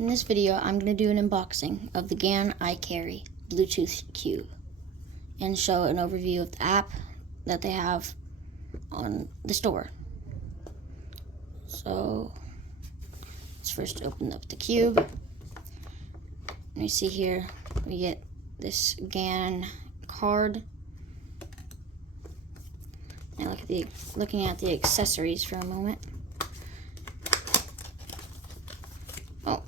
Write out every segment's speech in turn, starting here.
In this video, I'm going to do an unboxing of the GAN iCarry Bluetooth Cube and show an overview of the app that they have on the store. So, let's first open up the cube. And you see here, we get this GAN card. Now looking at the accessories for a moment. Oh,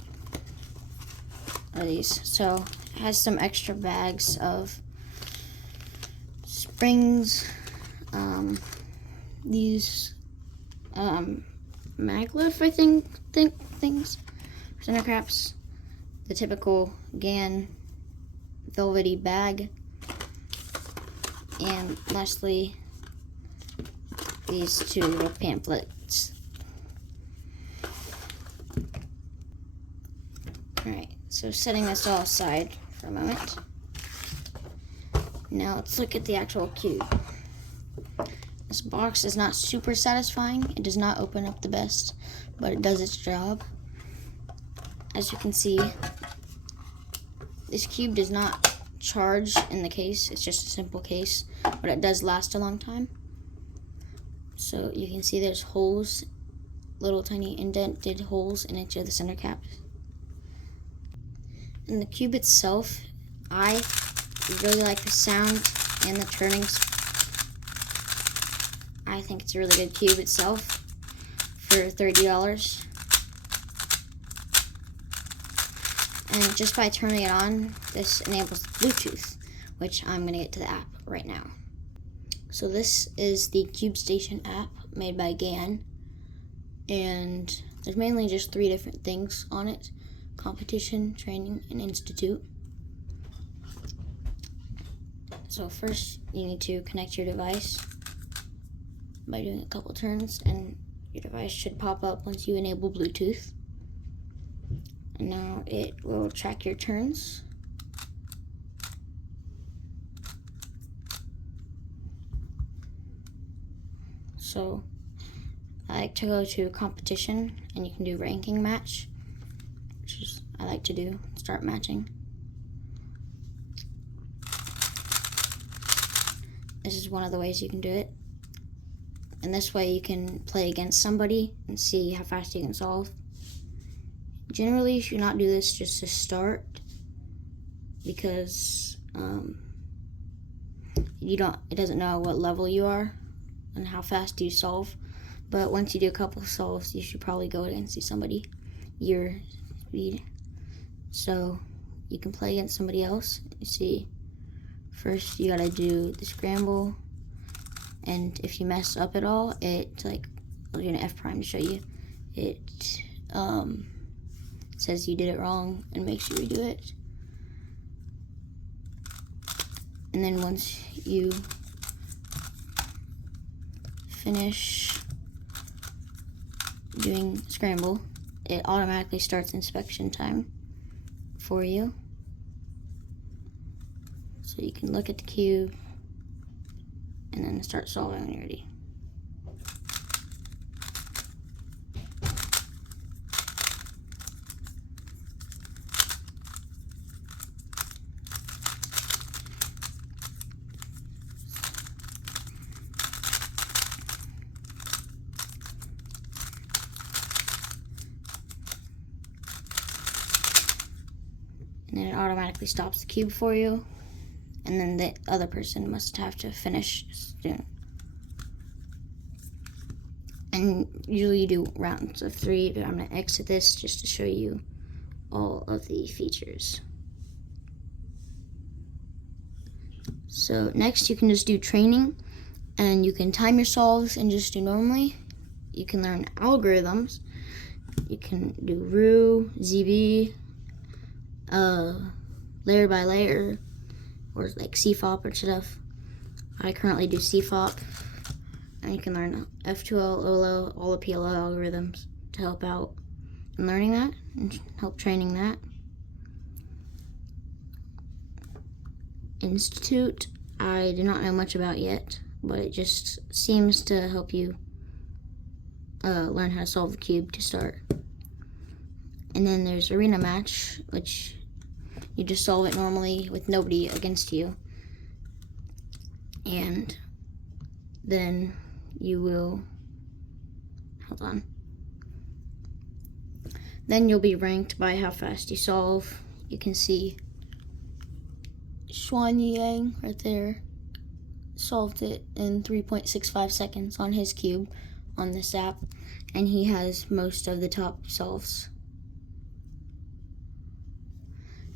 are these? So it has some extra bags of springs, these maglev, I think things, center caps, the typical GAN velvety bag, and lastly these two little pamphlets. Alright, so setting this all aside for a moment. Now let's look at the actual cube. This box is not super satisfying. It does not open up the best, but it does its job. As you can see, this cube does not charge in the case. It's just a simple case, but it does last a long time. So you can see there's holes, little tiny indented holes in each of the center caps. In the cube itself, I really like the sound and the turnings. I think it's a really good cube itself for $30. And just by turning it on, this enables Bluetooth, which I'm going to get to the app right now. So this is the Cube Station app made by GAN, and there's mainly just 3 different things on it: competition, training, and institute. So first you need to connect your device by doing a couple turns, and your device should pop up once you enable Bluetooth. And now it will track your turns. So I like to go to competition, and you can do ranking match, which is I like to do, start matching. This is one of the ways you can do it. And this way you can play against somebody and see how fast you can solve. Generally, you should not do this just to start, because it doesn't know what level you are and how fast you solve. But once you do a couple of solves, you should probably go and see somebody your speed, so you can play against somebody else. You see, first you gotta do the scramble, and if you mess up at all, I'll do an F prime to show you. It says you did it wrong and makes you redo it. And then once you finish doing scramble, it automatically starts inspection time for you. So you can look at the cube and then start solving when you're ready. And then it automatically stops the cube for you, and then the other person must have to finish soon. And usually you do rounds of 3, but I'm going to exit this just to show you all of the features. So next you can just do training, and you can time your solves and just do normally. You can learn algorithms. You can do RU, ZB, layer by layer, or like CFOP or stuff. I currently do CFOP, and you can learn F2L, OLO, all the PLO algorithms to help out in learning that and help training that. Institute, I do not know much about yet, but it just seems to help you learn how to solve the cube to start. And then there's arena match, which you just solve it normally with nobody against you. And then you will, hold on. Then you'll be ranked by how fast you solve. You can see Xuan Yang right there solved it in 3.65 seconds on his cube on this app, and he has most of the top solves.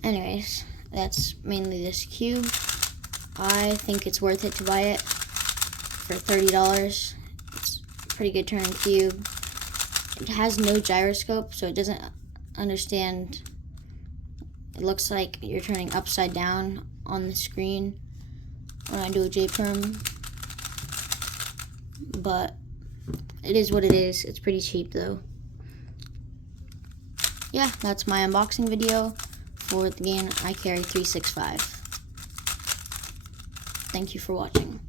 Anyways, that's mainly this cube. I think it's worth it to buy it for $30. It's a pretty good turning cube. It has no gyroscope, so it doesn't understand. It looks like you're turning upside down on the screen when I do a J-perm, but it is what it is. It's pretty cheap though. Yeah, that's my unboxing video for the GAN iCarry 365. Thank you for watching.